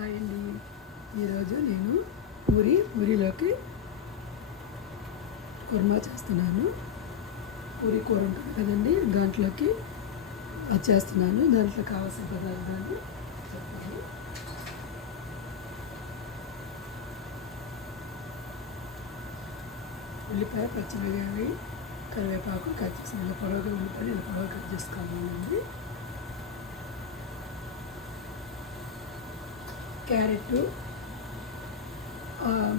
Hi అండి. ఈరోజు నేను పూరీలోకి కుర్మా చేస్తున్నాను. పూరీ కూర ఉంటుంది కదండి, దాంట్లోకి అది చేస్తున్నాను. దాంట్లో కావాల్సిన పదార్థాలు చెప్తాను. ఉల్లిపాయ, పచ్చిమిరపకాయ, కరివేపాకు కట్ చేసి ఇలా పొడవుగా ఉల్లిపాయ ఇలా పొడవుగా కట్ చేసుకోవాలండి. క్యారెట్,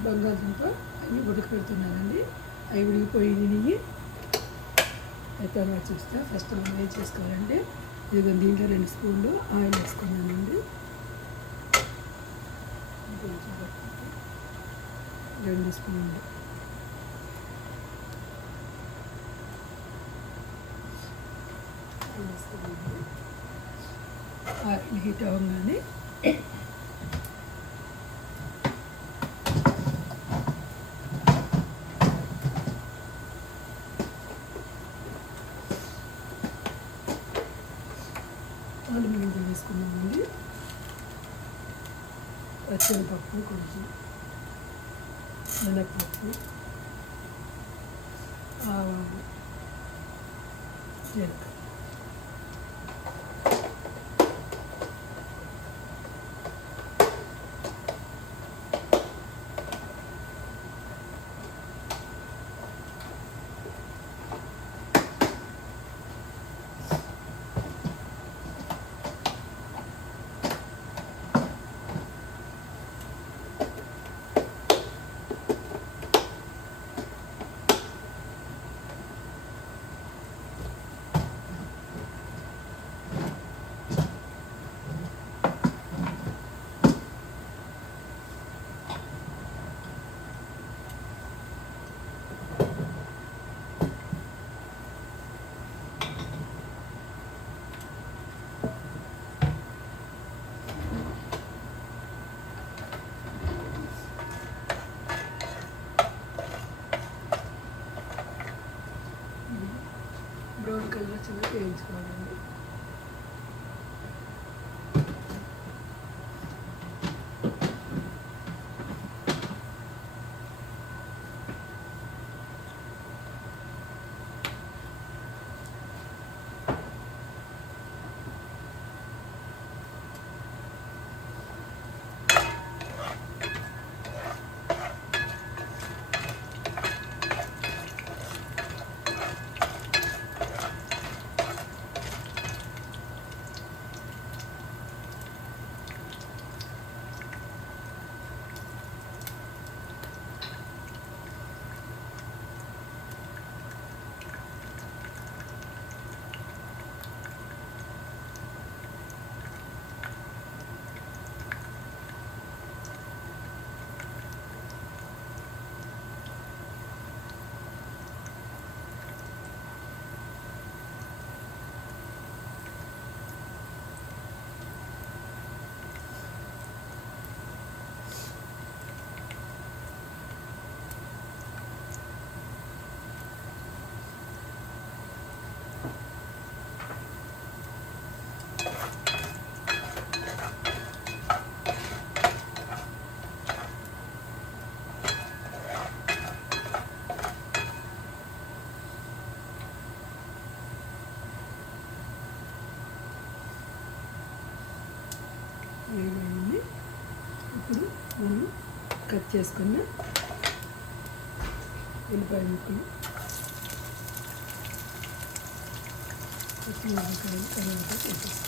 బంగాళదుంప అవి ఉడకపెడుతున్నానండి. అవి ఉడికిపోయి తర్వాత చూస్తే ఫస్ట్ మనం ఏం చేసుకోవాలంటే ఇదిగో దీంట్లో 2 స్పూన్లు ఆయిల్ వేసుకున్నానండి. 2 స్పూన్లు ఆయిల్ హీట్ అవ్వగానే గింజలు వేసుకున్నామండి. పచ్చనిపప్పు, కొంచెం మినపప్పు, ఆవాలు, జీలకర్ర. బ్రౌన్ కలర్ వచ్చింది వేయించుకోవాలండి. వేయండి. ఇప్పుడు మనం కట్ చేసుకున్న ఉల్లిపాయ ముక్కలు, పచ్చిమిరపకాయలు, కరివేపాకు వేసేస్తాం.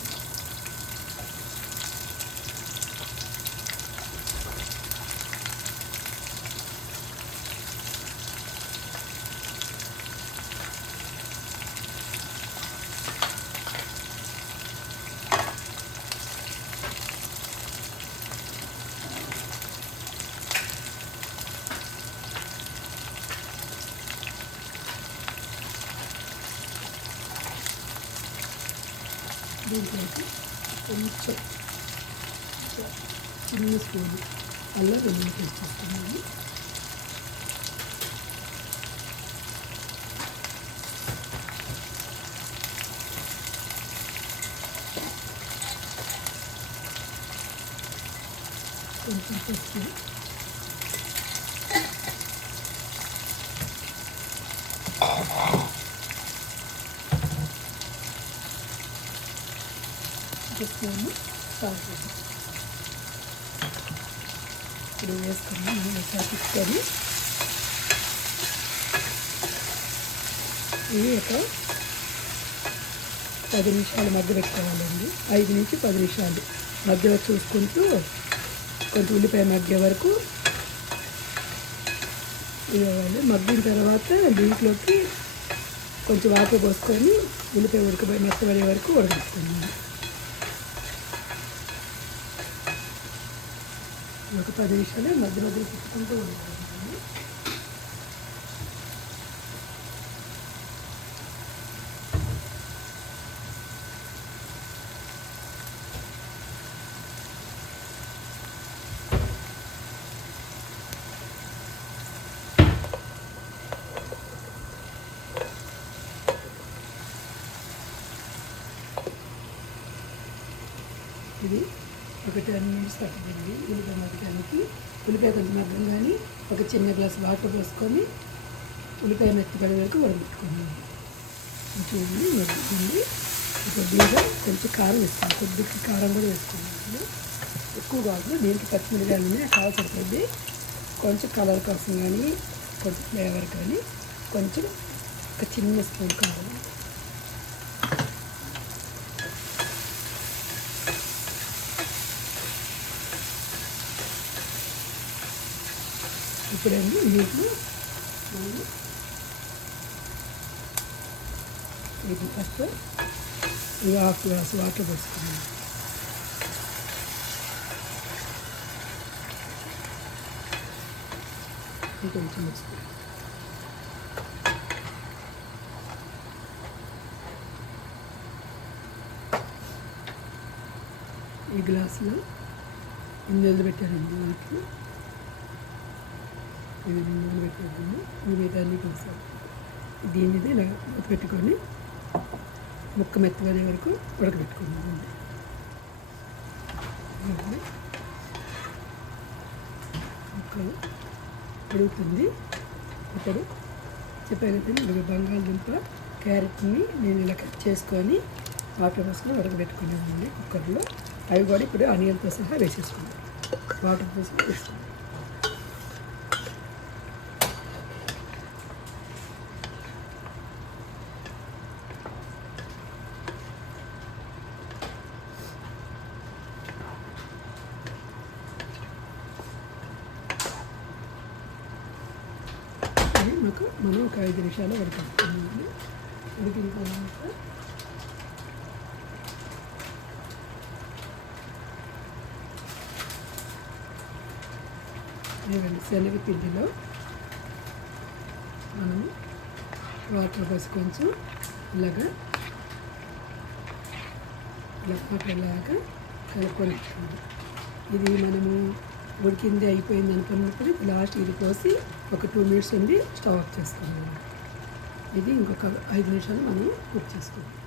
దీంట్లోకి కొంచెం చిన్న స్పూన్ అల్లం వెల్లుల్లి పేస్ట్ చేసుకున్నాము. కొంచెం పసుపు, ఒక స్పూను సాల్ట్ ఇప్పుడు వేసుకొని ఒకసారి తిప్పుకొని ఇవి ఒక 10 నిమిషాలు మగ్గ పెట్టుకోవాలండి. 5 నుంచి 10 నిమిషాలు మధ్యలో చూసుకుంటూ కొంచెం ఉల్లిపాయ మగ్గే వరకు ఇవ్వాలి. మగ్గిన తర్వాత దీంట్లోకి కొంచెం వాటర్ పోసుకొని ఉల్లిపాయ మెత్తబడే వరకు ఉడకబెట్టుకోండి. ఒక 10 నిమిషాలు మధ్య మధ్యలో తిప్పుకుంటూ ఉండాలి. ఇది ఒక 10 మినిట్స్ పట్టుకుంది ఉల్లిపాయ మగ్గడానికి. ఉల్లిపాయ కొంచెం మగ్గం కానీ ఒక చిన్న గ్లాస్ వాటర్ పోసుకొని ఉల్లిపాయ మెత్తపడే వరకు ఉడకబెట్టుకున్నాను. చూడండి మగ్గుతుంది. కొద్దిగా కొంచెం కారం వేస్తాను, కొద్దిగా కారం కూడా వేసుకున్నాను. ఎక్కువ కాదు, దీనికి పచ్చిమిరకాయలు కారం సరిపోద్ది. కొంచెం కలర్ కోసం కానీ కొంచెం ఫ్లేవర్ కానీ కొంచెం ఒక చిన్న స్పూన్ కారం. ఇప్పుడేమో వీటిలో ఇది ఫస్ట్ ఇది 1/2 గ్లాస్ వాటర్ పోసుకున్నాను. కొంచెం వేసుకున్నాను. ఈ గ్లాసులో 8 పెట్టారండి వాటర్. ఇది 2 పెట్టేద్దాము. ఈ మీద అన్నీ పోసాము. దీని మీద ఇలా మూత పెట్టుకొని ముక్క మెత్తబడే వరకు ఉడకబెట్టుకున్నాము. ముక్కలు ఉడుకుతుంది. ఇప్పుడు చెప్పాను కదండి, బంగాళదుంప క్యారెట్ని నేను ఇలా కట్ చేసుకొని వాటర్ పోసుకొని ఉడకబెట్టుకున్నానండి కుక్కర్లో. అవి కూడా ఇప్పుడు ఆనియన్తో సహా వేసేసుకున్నాను. వాటర్ పోసి వేసుకున్నాను. మనం ఒక 5 నిమిషాలు ఉడకబెట్టుకున్నామండి. ఉడికిన తర్వాత శనగపిండిలో మనము వాటర్ పోసి కొంచెం ఇలాగా వాటర్లాగా కలుపుకొని ఇది మనము ఉడికింది అయిపోయింది అనుకున్నప్పుడు లాస్ట్ ఇది పోసి ఒక 2 మినిట్స్ ఉండి స్టవ్ ఆఫ్ చేసుకున్నాము. ఇది ఇంకొక 5 నిమిషాలు మనం కుక్ చేసుకుంటాం.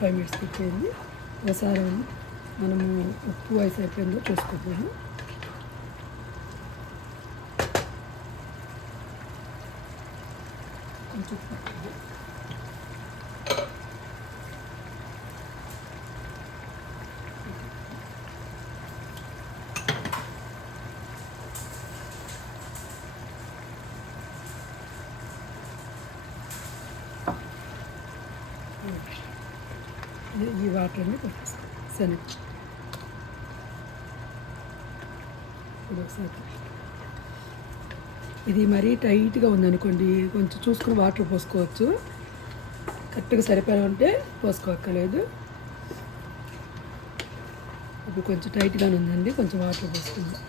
5 మినిట్స్ కుక్ అయింది. ఒకసారి మనము ఉప్పు ఐస్ అయిపోయిందో చూసుకుంటాము. కొంచెం ఈ వాటర్ని పెట్టేస్తాం. శనగ ఒకసారి ఇది మరీ టైట్గా ఉందనుకోండి, కొంచెం చూసుకుని వాటర్ పోసుకోవచ్చు. కరెక్ట్గా సరిపోయి ఉంటే పోసుకోక్కర్లేదు. ఇప్పుడు కొంచెం టైట్గానే ఉందండి, కొంచెం వాటర్ పోసుకుందాం.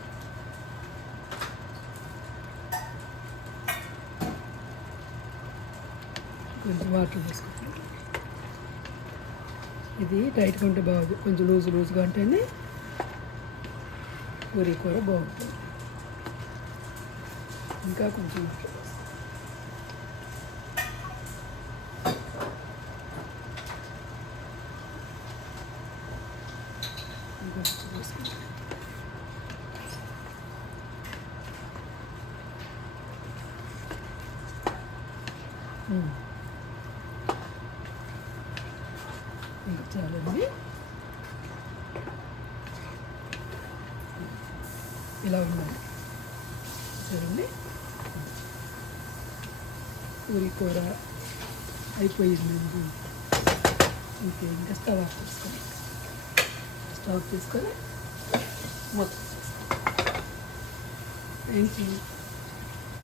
కొంచెం వాటర్ పోసుకుంటాం. ఇది టైట్గా ఉంటే బాగుంది, కొంచెం లూజ్గా ఉంటేనే పూరీ కూర బాగుంటుంది. ఇంకా కొంచెం వాటర్ పోసుకుంటాం. ఇంకా చాలండి. ఇలా ఉండాలి చూడండి. పూరి కూర అయిపోయిందండి. ఇంకా స్టవ్ ఆఫ్ చేసుకొని మొత్తం థ్యాంక్ యూ.